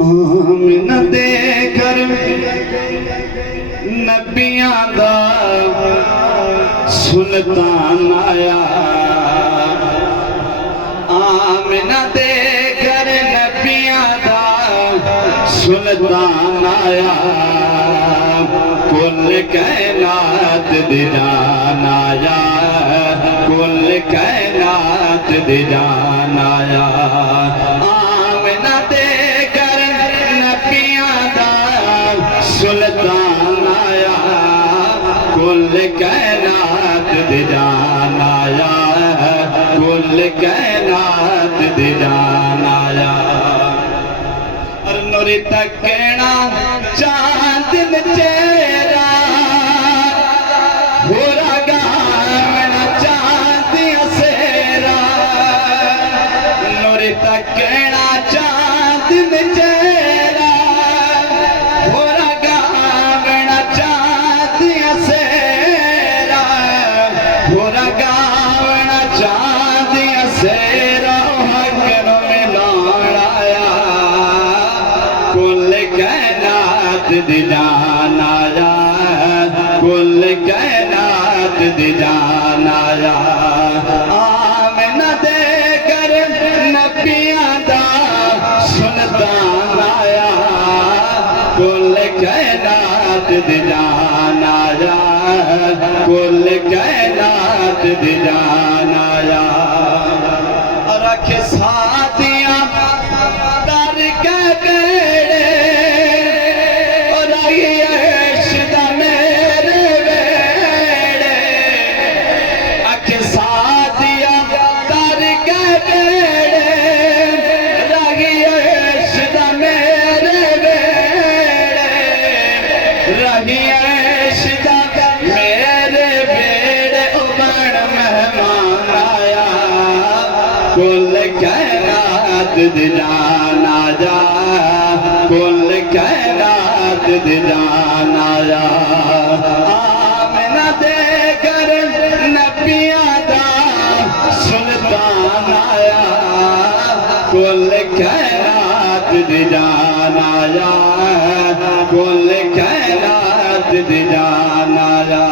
आमिना दे घर नबियां दा सुल्तान आया। आमिना दे घर नबियां दा सुल्तान आया। कुल कायनात दी जान आया। कुल कायनात दी जान आया। आमिना दे घर नबियां दा सुल्तान आया। कुल कायनात दी जान आया। कुल कायनात दी जान आया। नूरी तकना चांद चेहरा होरा गावना चांद सेरा। नूरी तकना चांद चेहरा होरा गावना चांद सेरा। होरा गावना चांद सेरा। हकनो मिलान आया। कुल कायनात दी जान आया। कुल कायनात दी जान आया। आमिना दे घर नबियां दा सुल्तान आया। कुल कायनात दी जान आया। कुल कायनात दी जान आया। रख साथियां दर के बेड़े और ऐश दा मेरे बेड़े। अख साथियां दर के बेड़े रही ऐश दा मेरे बेड़े। रही ऐश दा मेरे बेड़े। उमड़ मेहमान आया। कुल कायनात दी जान आया। कुल कायनात दी जान आया। आमिना दे घर नबियां दा सुल्तान आया। कुल कायनात दी जान आया। कुल कायनात दी जान आया।